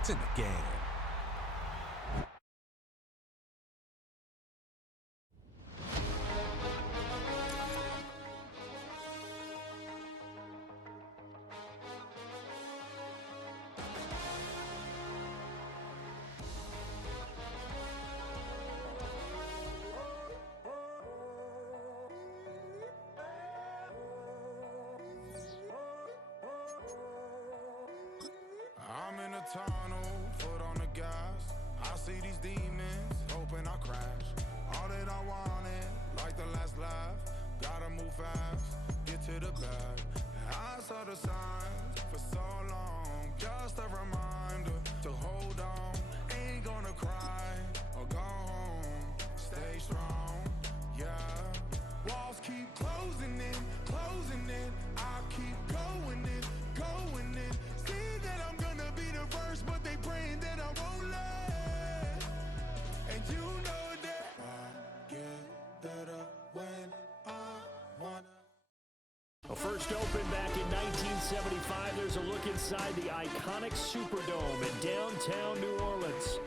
It's in the game. I'm in a tunnel, foot on the gas. I see these demons, hoping I crash. All that I wanted, like the last laugh. Gotta move fast, get to the bag. I saw the signs for so long, just a reminder to hold on. Ain't gonna cry or go home, stay strong, yeah. Walls keep closing in, I keep going in, going in. See that I'm gonna be the first, but they praying that I won't let. And you know that I get better when I wanna. Well, first opened back in 1975, there's a look inside the iconic Superdome in downtown New Orleans.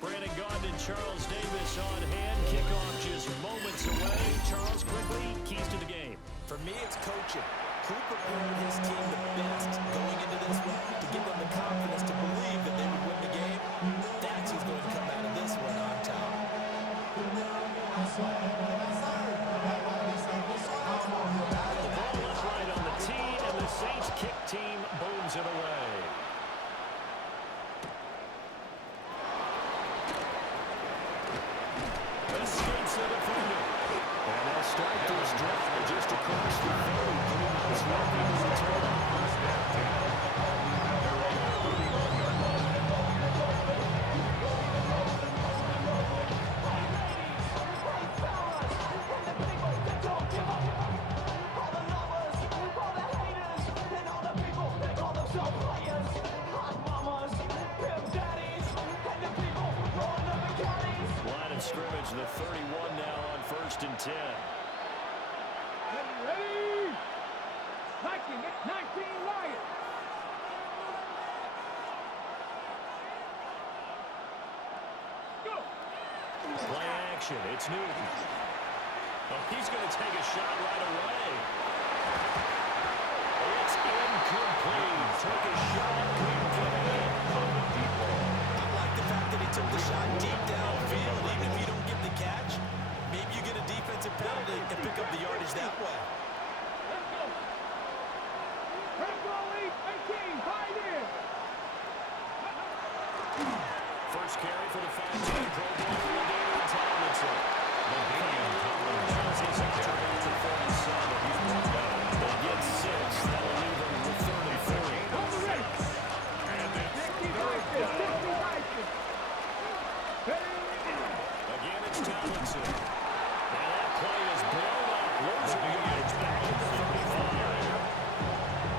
Brandon Gaudin and Charles Davis on hand. Kickoff just moments away. Charles, quickly, keys to the game. For me, it's coaching. Who prepared his team the best going into this one to give them the confidence to believe that they would win the game? That's who's going to come out of this one on top. The ball upright on the tee, and the Saints kick team booms it away. Escapes the defender. And they'll start this drive just across the 30. Getting nice welcome to return. Line of scrimmage, the 31 now on 1st and 10. Ready? 19 Lions. Go. Play action. It's Newton. Oh, he's going to take a shot right away. It's incomplete. Took a shot. Couldn't get it in. I like the fact that he took the shot deep downfield. Even if you don't get the catch, maybe you get a defensive penalty and pick up the yardage that way. Let's go. Red ball 18. Hide in. First carry for the five-team Pro Bowler, David Tomlinson. He's a carry for 47. They get 6. That'll leave them with 3rd and 4. On the race. And it's 30. again, it's Tomlinson. Now that play is blown up. Losing the edge back to the 35.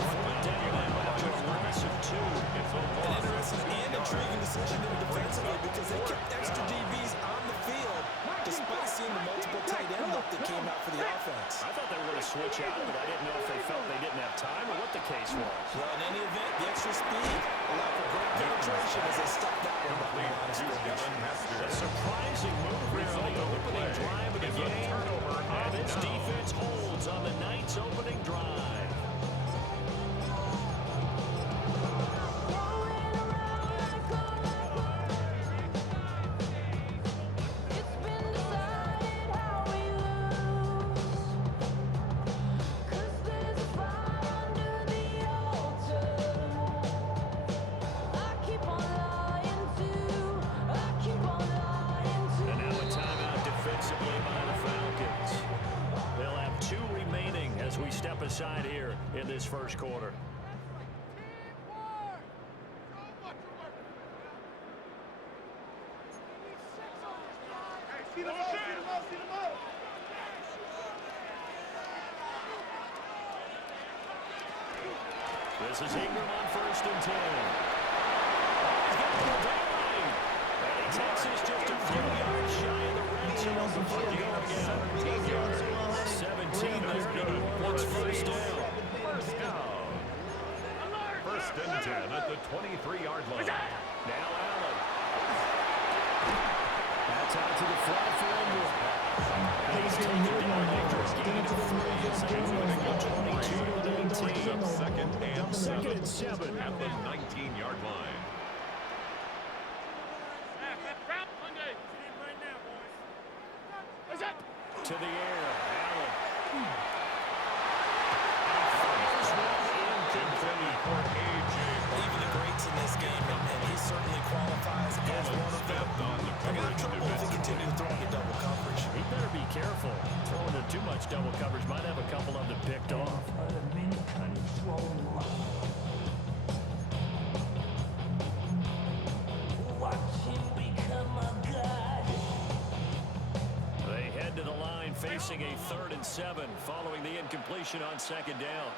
Fourth down now after a loss of 2. An interesting and intriguing decision there defensively because they kept extra DBs on the field despite seeing the multiple tight end look that came out for the offense. I thought they were going to switch out, but I didn't know if they felt they didn't have time or what the case was. Well, in any event, the extra speed allowed for great penetration as they stopped that one behind the line of scrimmage. A surprising move here on the opening drive of the game. And this defense holds on the Knights' opening drive. And now a timeout defensively by the Falcons. They'll have 2 remaining as we step aside here in this first quarter. This is Ingram on 1st and 10. He's got the down. And he takes us just a few yards shy of the red zone before we go again. 17 yards. 17 there to New Orleans. First down. First and 10 at the 23-yard line. Now Allen. That's out to the flat for Ingram. And he's taken down after a gain of 3 as they move from 22 to 19. Second and 7 at the 19-yard line. To the air, Allen. Even the greats in this game, and he certainly qualifies as one of them. They're going to have trouble if they continue to throw into double coverage. He better be careful. Throwing to too much double coverage might have a couple of them picked off. They head to the line facing a 3rd and 7 following the incompletion on 2nd down.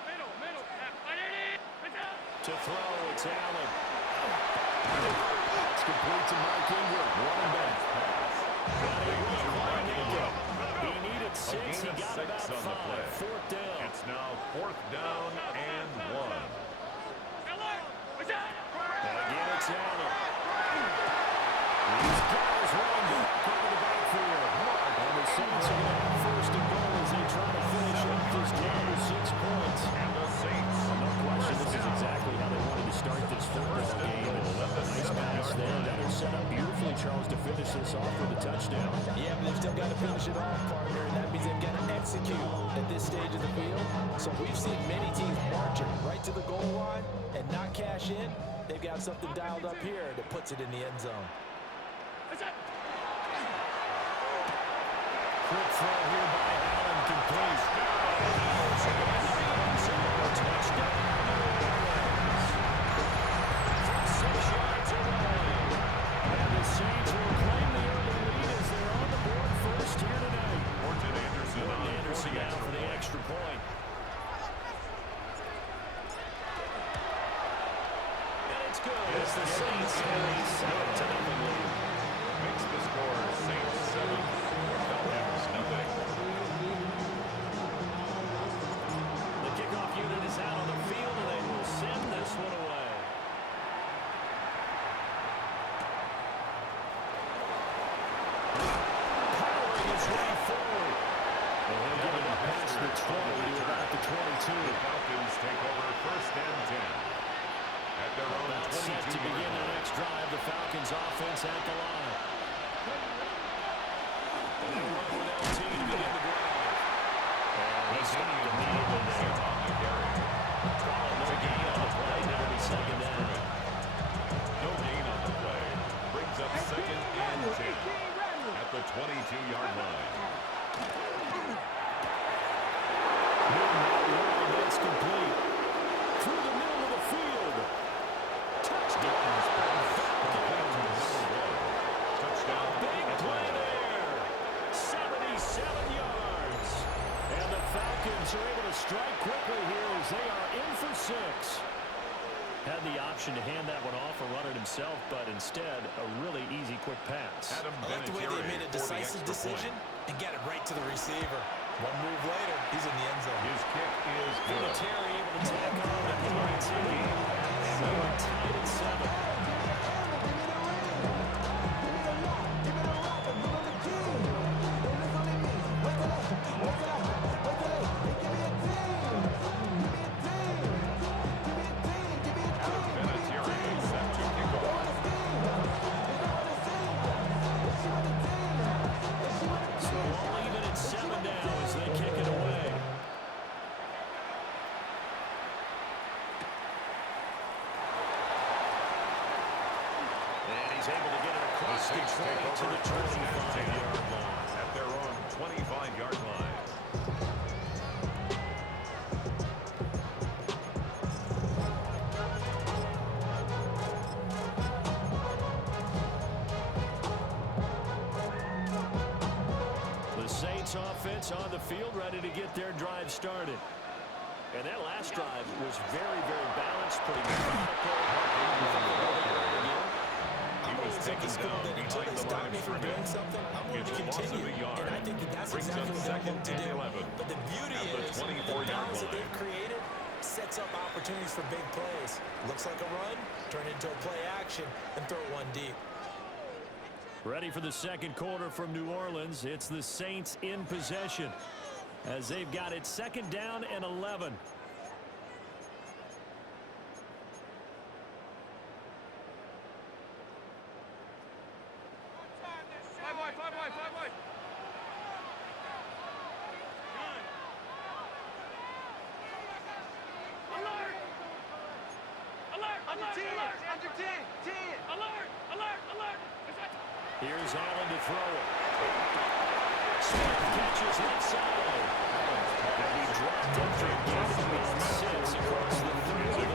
To throw, it's Allen. It's complete to Mark Ingram. Running back. He needed 6. He got about 5. 4th down. It's now 4th down and 1. And again, it's Allen. These guys running back into the backfield. And the Saints are going to have 1st and goal as they try to finish up this game with 6 points. And the Saints. No question, this is exactly how they wanted to start this football game. Nice pass there. Now they're set up beautifully, Charles, to finish this off with a touchdown. Yeah, but they've still got to finish it off, partner, and that means they've got to execute at this stage of the field. So we've seen many teams marching right to the goal line and not cash in. They've got something dialed up here that puts it in the end zone. Quick throw here by Allen, complete. Touchdown. From 6 yards away. And the Saints will claim the early lead as they're on the board first here tonight. Morton Anderson out for the extra point. And it's good as the Saints have a 7-0 lead. Makes the score Saints 7, Falcons nothing. The kickoff unit is out on the field, and they will send this one away. Powering his way forward. And he'll give it up past the 20 to about the 22. The Falcons take over 1st and 10. At their own 22 set to begin their next drive, the Falcons offense at the line. They run with LT to begin the drive. And he stopped immediately there. On the carry. No gain on the play. Now be 2nd down. No gain on the play. Brings up 2nd and 10 at the 22-yard line. That's complete. Through the middle of the field. Touchdown. Touchdown. Big play there. 77 yards. And the Falcons are able to strike quickly here as they are in for 6. Had the option to hand that one off or run it himself, but instead a really easy quick pass. I like the way they made a decisive decision and got it right to the receiver. One move later, he's in the end zone. His kick is good. Terry able to tack on the penalty. And we're tied at 7. He's able to get it across the 20 to the 25-yard line. At their own 25-yard line. The Saints offense on the field ready to get their drive started. And that last drive was very, very balanced, pretty methodical. Taken down behind the line of scrimmage. It's a loss of a yard. And I think that's Brings exactly up what they 2nd want to and do. 11. But the beauty At the is the 24-yard balance that line. they've created sets up opportunities opportunities for big plays. Looks like a run, turn into a play action, and throw one deep. Ready for the second quarter from New Orleans. It's the Saints in possession as they've got it second down and 11. Here's Allen to throw it. Smith catches left side. And he dropped after a gain of 6 across the 30.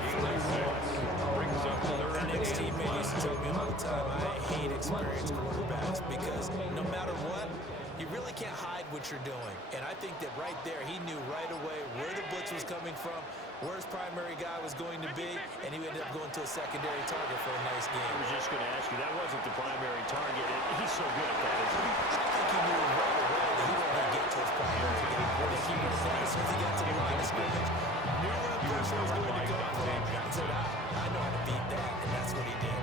Brings up third An and ex-teammate used to tell me all the time, I hate experienced quarterbacks because no matter what, you really can't hide what you're doing. And I think that right there, he knew right away where the blitz was coming from, where his primary guy was going to be, and he ended up going to a secondary target for a nice game. I was just going to ask you, that wasn't the primary target. He's so good at that, isn't he? I think he knew right away that he wanted to get to his primary guy. I think he knew that as soon as he got to the line of scrimmage, knew where the pressure was going to come from, and said, I know how to beat that, and that's what he did.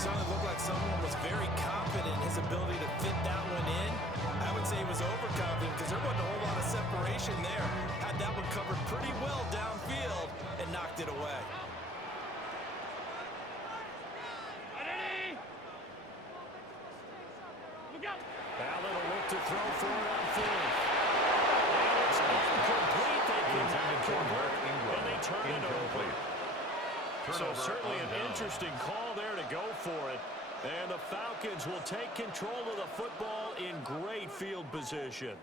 Certainly looked like someone was very confident in his ability to fit that one in. I would say he was overconfident because there wasn't a whole lot of separation there. Had that one covered pretty well downfield and knocked it away. Allen will look to throw for it on fourth. And it's incomplete. They can convert, and they turn it over. So certainly an interesting call there to go for it. And the Falcons will take control of the football in great field position.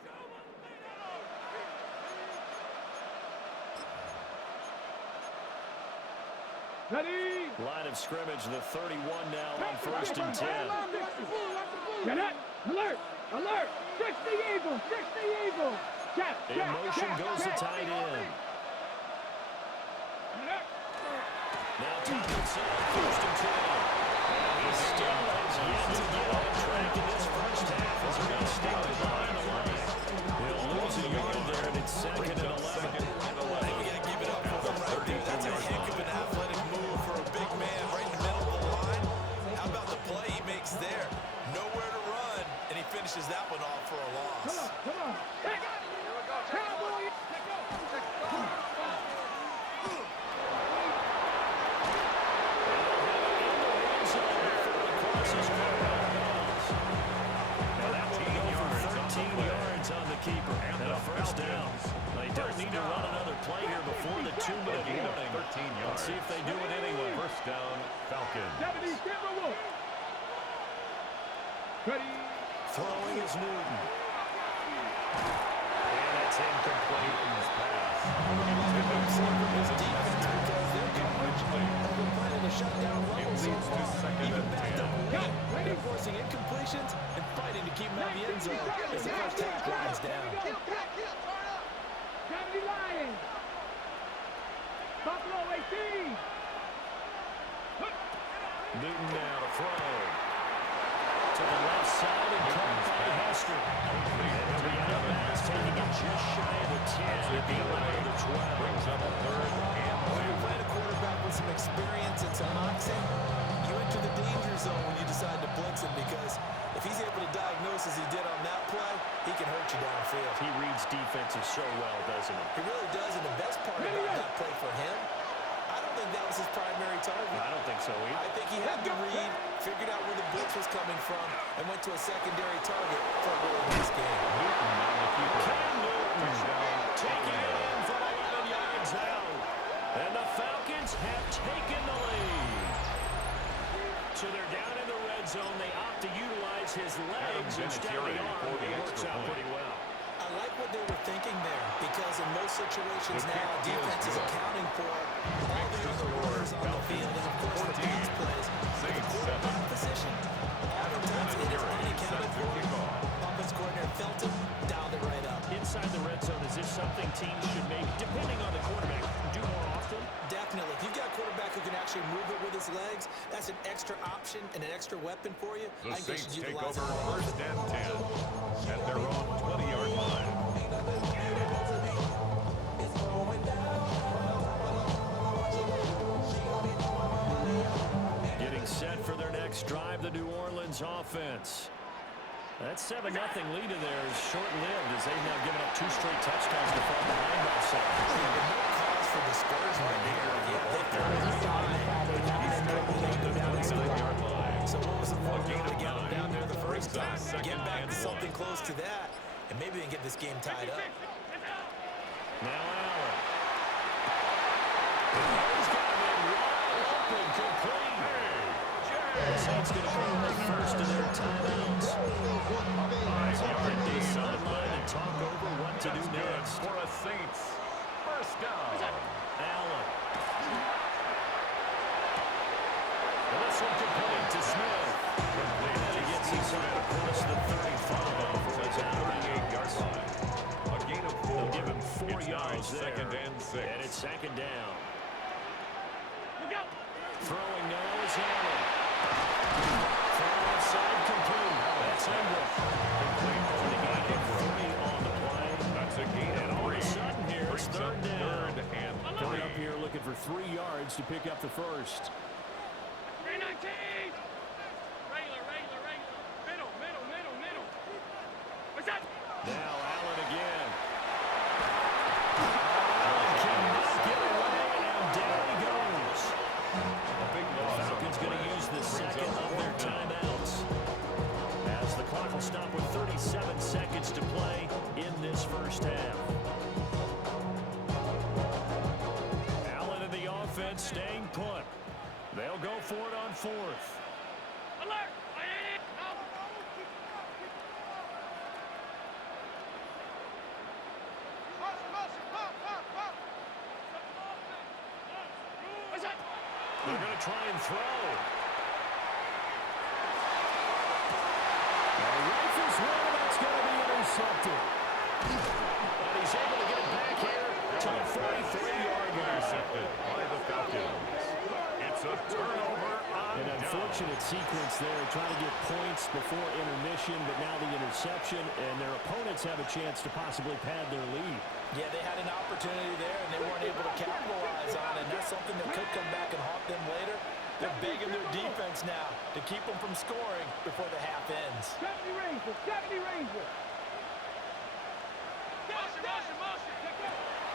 Ready? Line of scrimmage, the 31 now on 1st and 10. Get it! Alert! Alert! 60 Eagles! 60 Eagles! Check! In motion goes the tight end. Now Tomlinson on 1st and 10. He still has yet to get on track in this first half as he's going to stay behind the line. He'll lose a yard there, and it's 2nd and 11. I think we got to give it up for him right there. That's a heck of an athletic move for a big man right in the middle of the line. How about the play he makes there? Nowhere to run, and he finishes that one off for a loss. Come on! Here we go! Cowboy! Keeper and a first down. They don't need to run another play here before the 2-minute warning. 13 yards. Let's see if they do it anyway. First down, Falcons. 70 Timberwolves. Ready? Throwing is Newton. And that's incomplete. Newton's pass. His defense because their coverage has been planning to shut down Russell so far. Even backed up late. They're forcing incompletions and fighting to keep him out of the end zone as the first half winds down. 70 Lions. Buffalo 18. Newton now to throw. To the left side and caught by Hester. And he'll be out of bounds, taking it just shy of the 10 at the 11 of the 12. Brings up a third and When you're playing a quarterback with some experience and some moxie, you enter the danger zone when you decide to blitz him because if he's able to diagnose as he did on that play, he can hurt you downfield. He reads defenses so well, doesn't he? He really does, and the best part about that play for him, I don't think that was his primary target. I don't think so either. I think he had the read, figured out where the blitz was coming from, and went to a secondary target for a really nice game. Newton on the keeper. Cam Newton Touchdown. taking it in from 11 yards out. And the Falcons have taken the lead. So they're down in the red zone. They opt to utilize his legs instead of the arm. It works out pretty well. I like what they were thinking there because in most situations now, defense is accounting for all the other runners on the field and, of course, the pass plays. With the quarterback position, oftentimes it is unaccounted for. Offense coordinator felt it, dialed it right up. Inside the red zone, is this something teams should maybe, depending on the quarterback, do more often? Definitely. If you've got a quarterback who can actually move it with his legs, that's an extra option and an extra weapon for you. The I think they Saints should take utilize over it more. 1st and 10 at their own 20-yard line. next drive, the New Orleans offense. That 7-0 lead of theirs is short-lived as they've now given up 2 straight touchdowns to fall behind by 7. No cause for discouragement here. Yeah, they've got it behind, but now they know they can go down and score. So what was the point to get them down there the first time? Get back to something close to that, and maybe they can get this game tied up. Now Allen. He's got him in wide open, complete. The Saints going to call the first of their timeouts. They sideline and talk over what to do next. For a Saints first down. Allen. This one complete to Smith. And he gets inside across the 35. So it's out of the 8-yard line. A gain of 4. They'll give him 4 yards there. Second and 6. And it's second down. Throwing now is Allen. Throw outside complete. That's Ingram. Complete for the gain of 3 on the play. That's a gain of 3. And all of a sudden here, it's third down. Third and 3. Coming up here looking for 3 yards to pick up the first. 319. Regular. Middle. What's that? Now Allen again. Allen cannot get away, and down he goes. A big loss. Falcons going to use the second of their timeouts. As the clock will stop with 37 seconds to play in this first half. Allen and the offense staying put. They'll go for it on 4th. Alert! What's that? They're going to try and throw. Now rifles one, that's going to be intercepted. And he's able to get it back here to the 43-yard line. Intercepted by the Falcons. It's a turnover on An unfortunate sequence there, trying to get points before intermission, but now the interception, and their opponents have a chance to possibly pad their lead. Yeah, they had an opportunity there, and they weren't able to capitalize on it. And that's something that could come back and haunt them later. They're begging their defense now to keep them from scoring before the half ends. 70 Ranger. Motion.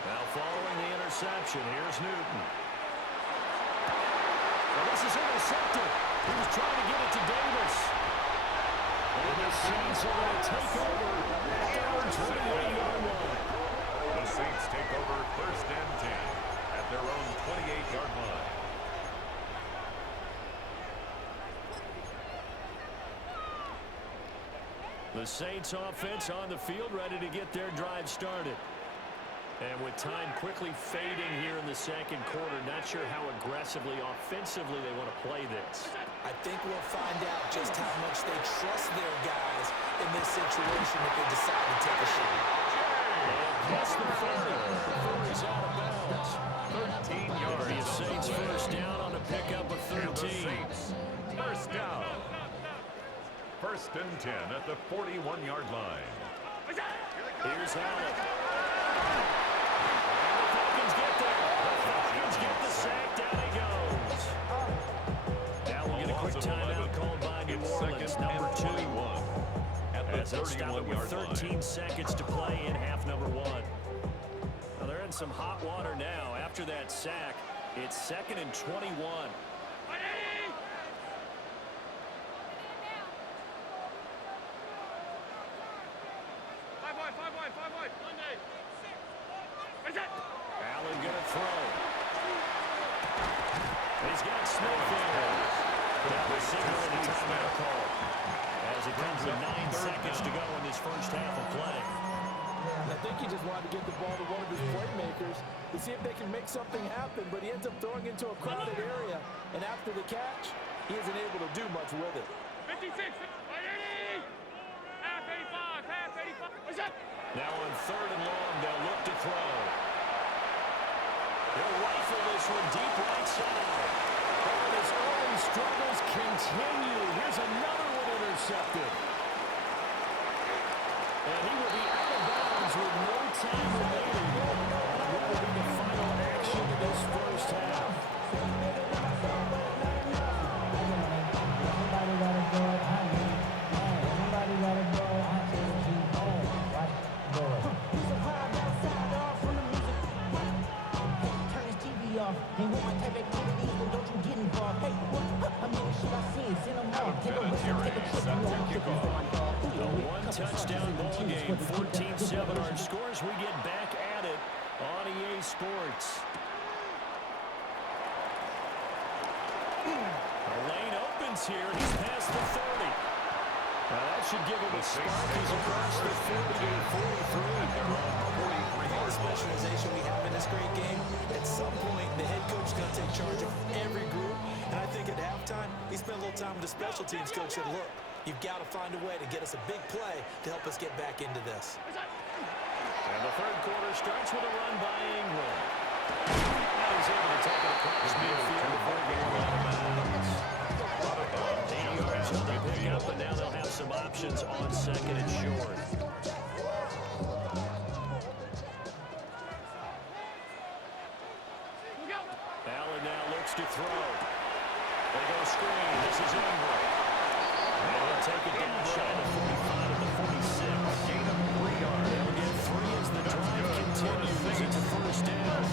Now following the interception, here's Newton. Well, this is intercepted. He was trying to get it to Davis. And the Saints are going to take over at their own 28-yard line. The Saints take over first and 10 at their own 28-yard line. The Saints offense on the field, ready to get their drive started. And with time quickly fading here in the second quarter, not sure how aggressively, offensively they want to play this. I think we'll find out just how much they trust their guys in this situation if they decide to take a shot. And past the 30. 30's out of bounds. 13 yards. The Saints first down on a pickup of 13. And the Saints first down. First and 10 at the 41-yard line. Here's Allen. Falcons get there. The Falcons get the sack. Down he goes. Now we'll get a quick timeout called by New Orleans, number 2. As it stopped with 13 seconds to play in half number 1. Now they're in some hot water now. After that sack, it's 2nd and 21. Five wide. Monday. Allen gonna throw. He's got Smith there. That was signal in the timeout call. As it comes with 9 seconds to go in this first half of play. I think he just wanted to get the ball to one of his playmakers to see if they can make something happen, but he ends up throwing into a crowded area, and after the catch, he isn't able to do much with it. 56. Half 85. What's that? Now on 3rd and long, they'll look to throw. They'll rifle this one deep right side. And his early struggles continue. Here's another one intercepted. And he will be out of bounds with no time remaining. And what will be the final action of this first half? set to kick off. A one-touchdown ball game, 14-7 our scores. We get back at it on EA Sports. The lane opens here. He's past the 30. That should give him a spark. He's across the 40 to 43. All the specialization we have in this great game, at some point, the head coach is going to take charge of every group. And I think at halftime, he spent a little time with the special teams coach and said, look, you've got to find a way to get us a big play to help us get back into this. And the third quarter starts with a run by Ingram. And he's able to take it across midfield before getting out of bounds. 80 yards on the pickup, and now they'll have some options on second and short. Allen now looks to throw. They go screen. This is Ingram. And he'll take it down shy of 45 at the 46. Gain of 3 yards. They'll get 3 as the drive continues. It's a first down.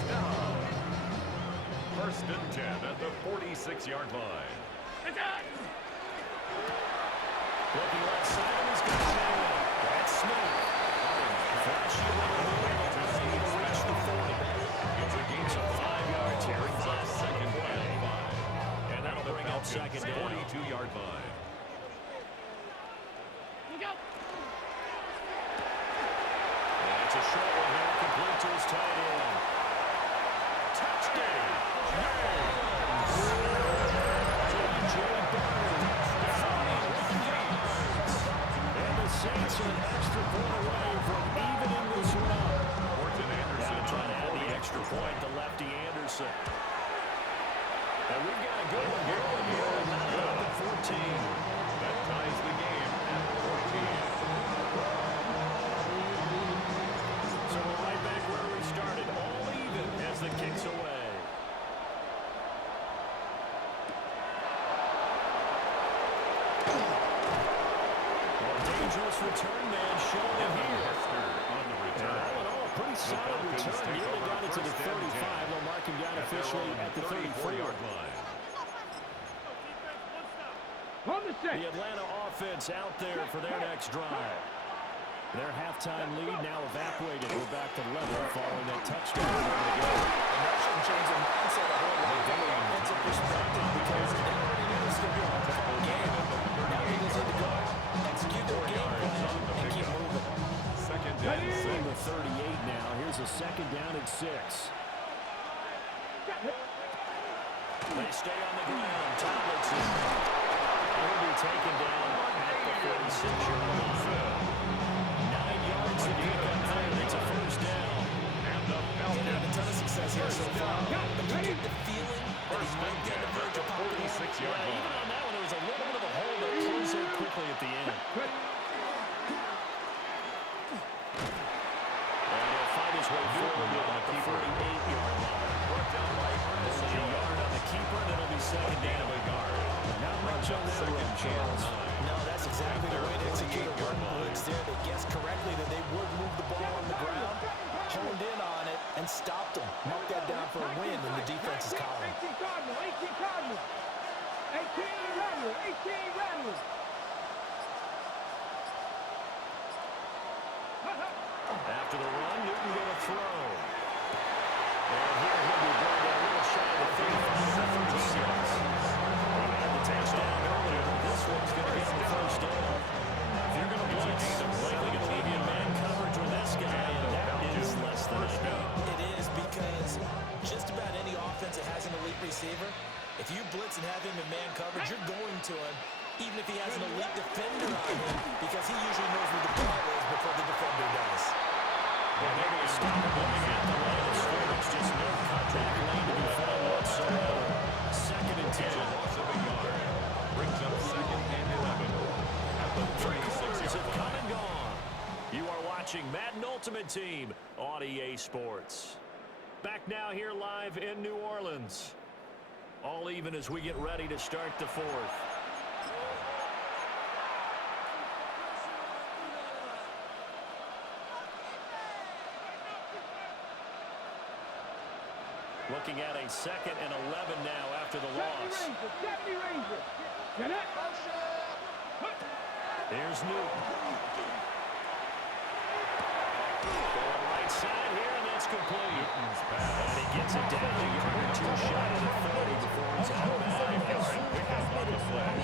First and 10 at the 46-yard line. Looking left side, and he's got it. That's Smith. Flashy little move, able to reach the 40. It's a gain of 5 yards here. brings up second and 5. And that'll bring up second down. 42-yard line. And it's a short one here, complete to his tight end. Touchdown! And the Saints are an extra point away from evening this one up. Horton Anderson Now trying to add the extra point to lefty Anderson. And we've got a good one going here at 14. that ties the game at 14. So we're right back where we started, all even as the kick's away. Dangerous return man showing it here. On the return. All in all, pretty solid return. Nearly got it to the 35. They'll mark him down officially at the 34-yard line. On the set. The Atlanta offense out there for their next drive. Their halftime lead now evaporated. We're back to level following that touchdown. And that shouldn't change their mindset a whole lot from an offensive perspective because they already knew this could be a tough game. Now they just need to go execute their game plan and keep moving. Second and Number 6. 38 now. Here's a second down and 6. They stay on the ground. Tomlinson will be taken down at the 46-yard line. 9 yards to pick up there. It's a first down. And the They've had a ton of success here so far, but you get the feeling that he might get the verge of popping off. 46-yard Yeah, even line. on that one, there was a little bit of a hole that closed so quickly at the end. And he'll find his way forward to about the 48-yard line. Brought down by Ernest A Jones. yard on the keeper, and it'll be second down. Not much on that run, Charles. No, that's exactly the way to execute a run blitz there. They guessed correctly that they would move the ball on the ground, honed in on it, and stopped them. Mark that down for a win in the defense's column. 18 Cardinal, 18 Cardinal. 18 Rattler, 18 Rattler. After the run, Newton going to throw. And here he'll be brought down a little shy of the 35. He had the touchdown earlier. This one's going to get the first down. If you're going to blitz, likely going to leave you in man coverage with this guy, and that is less than a down. It is because just about any offense that has an elite receiver, if you blitz and have him in man coverage, you're going to him, even if he has an elite defender on him, because he usually knows where the ball is before the defender does. And they're going to stop him going at the line of scrimmage. Just no contact lane to be found whatsoever. Second and 10. Loss of a yard. Brings up second and 11. At the 3/4 have 36-yard come line. and gone. You are watching Madden Ultimate Team on EA Sports. Back now here live in New Orleans. All even as we get ready to start the fourth. Looking at a second and 11 now after the loss. 70 Rangers, 70 Rangers. Get it? There's Newton. Going right side here, and that's complete. Newton's pass. And he gets it down. He got 2 shot at the 30 before he's out of bounds. Pickup on the play.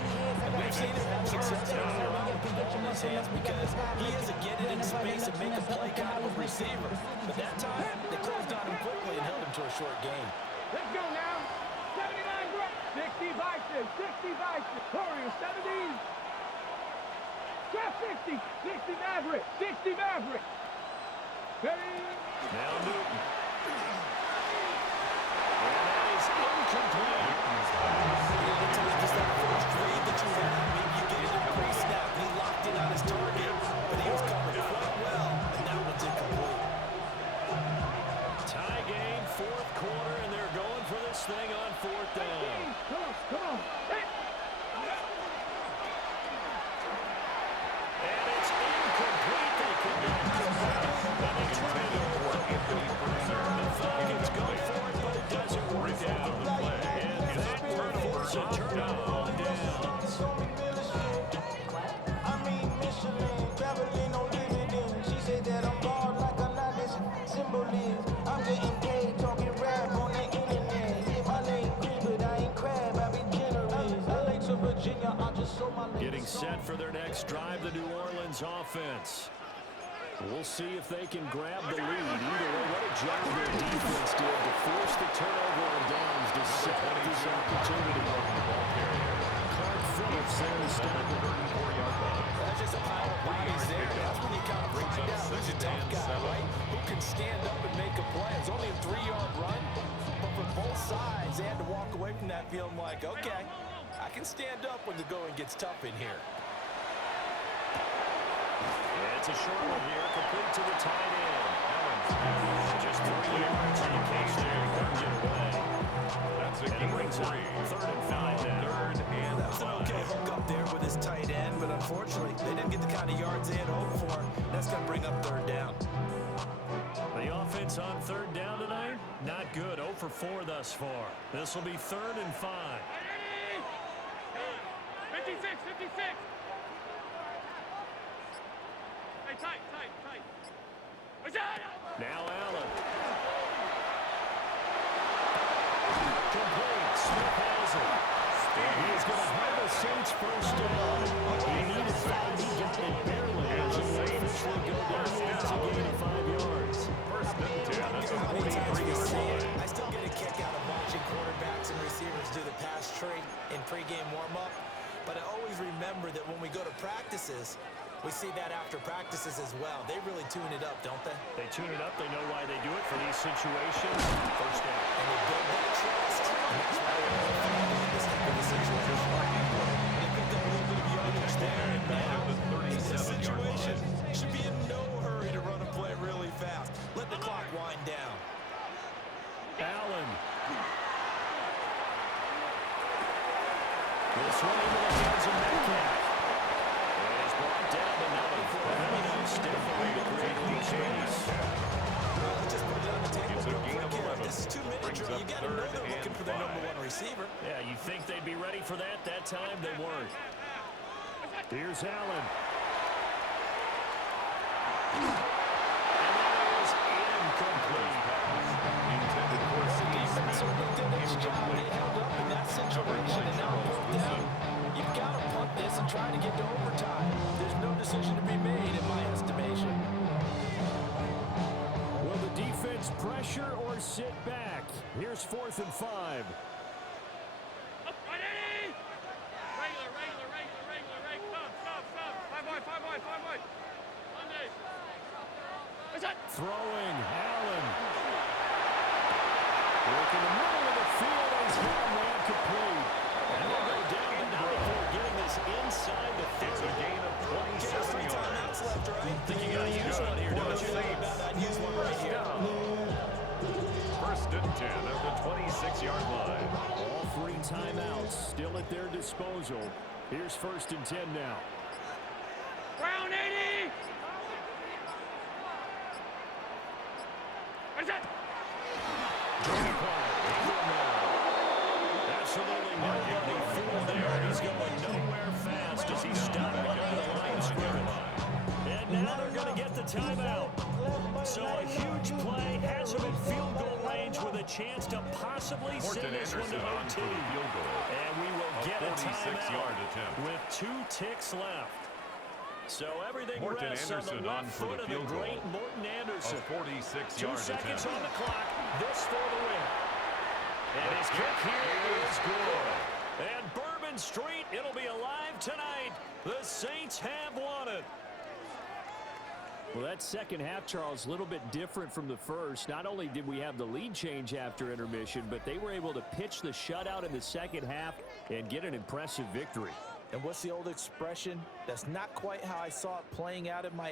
We've seen him have success early on with the ball in his hands because he has to get it in space and make a play kind of a receiver. But that time, they closed on him quickly and held him to a short game. Let's go now. 79 grab. 60 Vikings. 60 Vikings. Warriors 70. Grab 60. 60 Maverick. 60 Maverick. Ready? Now Newton. And that is incomplete. Anytime just that first read that you have, maybe you get it in a pre-snap. He locked in on his target, but he was covered quite well, and that one's incomplete. Tie game, 4th quarter, and they're going for this thing on 4th down. Come on. Come on. Hey. And it's incomplete. They connect. And they try to work it. The Falcons go for it, but it doesn't work out. And that will force a turnover on downs. I mean Michelin, traveling no dividend. She said that I'm hard like a lot of symbol is. I'm getting paid talking rap on the internet. Yeah, my name Chris, but I ain't crab, I be generous. LA to Virginia, I just sold my Getting set for their next drive, the New Orleans offense. We'll see if they can grab the lead. Either way, what a job their defense did to force the turnover on downs to set up this opportunity. Clark Phillips there to stop it. That's just a pile of bodies there. That's when you kind of find out who's a tough guy, right? Who can stand up and make a play. It's only a 3-yard run, but for both sides, they had to walk away from that feeling like, okay, I can stand up when the going gets tough in here. It's a short one here, complete to the tight end. Just 3 yards on the case there. He couldn't get away. That's a And it gain brings of up 3. 3rd and 5 now. 3rd and That was an okay hook up there with his tight end, but unfortunately, they didn't get the kind of yards they had hoped for. That's going to bring up 3rd down. The offense on 3rd down tonight, not good. 0 for 4 thus far. This will be 3rd and 5. 56, 56. Hey, tight. Now Allen. Complete. Smith has it. And he is going to have the Saints first down. He needed 5. He got it barely. As the officially go down. It's a gain of 5 yards. First and 10. That's a How many times we 43-yard say it, line. I still get a kick out of watching quarterbacks and receivers do the pass tree in pregame warm-up, but I always remember that when we go to practices, we see that after practices as well. They really tune it up, don't they? They tune it up. They know why they do it for these situations. First down. And they build that trust, and that's why we're going to find in this type of a situation. They picked up a little bit of yardage there, and now At the in this 37-yard situation, line. should be in no hurry to run a play really fast. Let the clock wind down. Allen. This one into the hands of Metcalf. And he's brought down, but now before having stiff away to create open space. Well, let's just put it on the table It's a real gain quick of here. 11. This is 2-minute Brings drill. up You got to know 3rd they're looking and for their number 5. 1 receiver. Yeah, you think they'd be ready for that? That time they weren't. Here's Allen. And that is incomplete. Intended for a Defense certainly did its job. They held up in that situation, and now pulled down. You've got to punt this and try to get to overtime. There's no decision to be made, in my estimation. Will the defense pressure or sit back? Here's 4th and 5. Throwing, Allen. Working the middle of the field, he's hit and ran complete. And they'll go down, but now before getting this inside the 50. It's a gain of 27 3 timeouts yards. left, right? Think you gotta use one here, don't you? I'd use one right here. First and 10 at the 26-yard line. All 3 timeouts still at their disposal. Here's 1st and 10 now. Round 80. Where's that? Absolutely nobody fooled there. He's going nowhere fast as he stopped behind the line of driven. And now they're going to get the timeout. So a huge play has him in field goal range with a chance to possibly send this one to OT. And we will get a timeout with 2 ticks left. So everything rests on the left foot of the great Morton Anderson. 2 seconds on the clock. This for the win. And his kick here is good. And Bourbon Street, it'll be alive tonight. The Saints have won it. Well, that second half, Charles, a little bit different from the first. Not only did we have the lead change after intermission, but they were able to pitch the shutout in the second half and get an impressive victory. And what's the old expression? That's not quite how I saw it playing out in my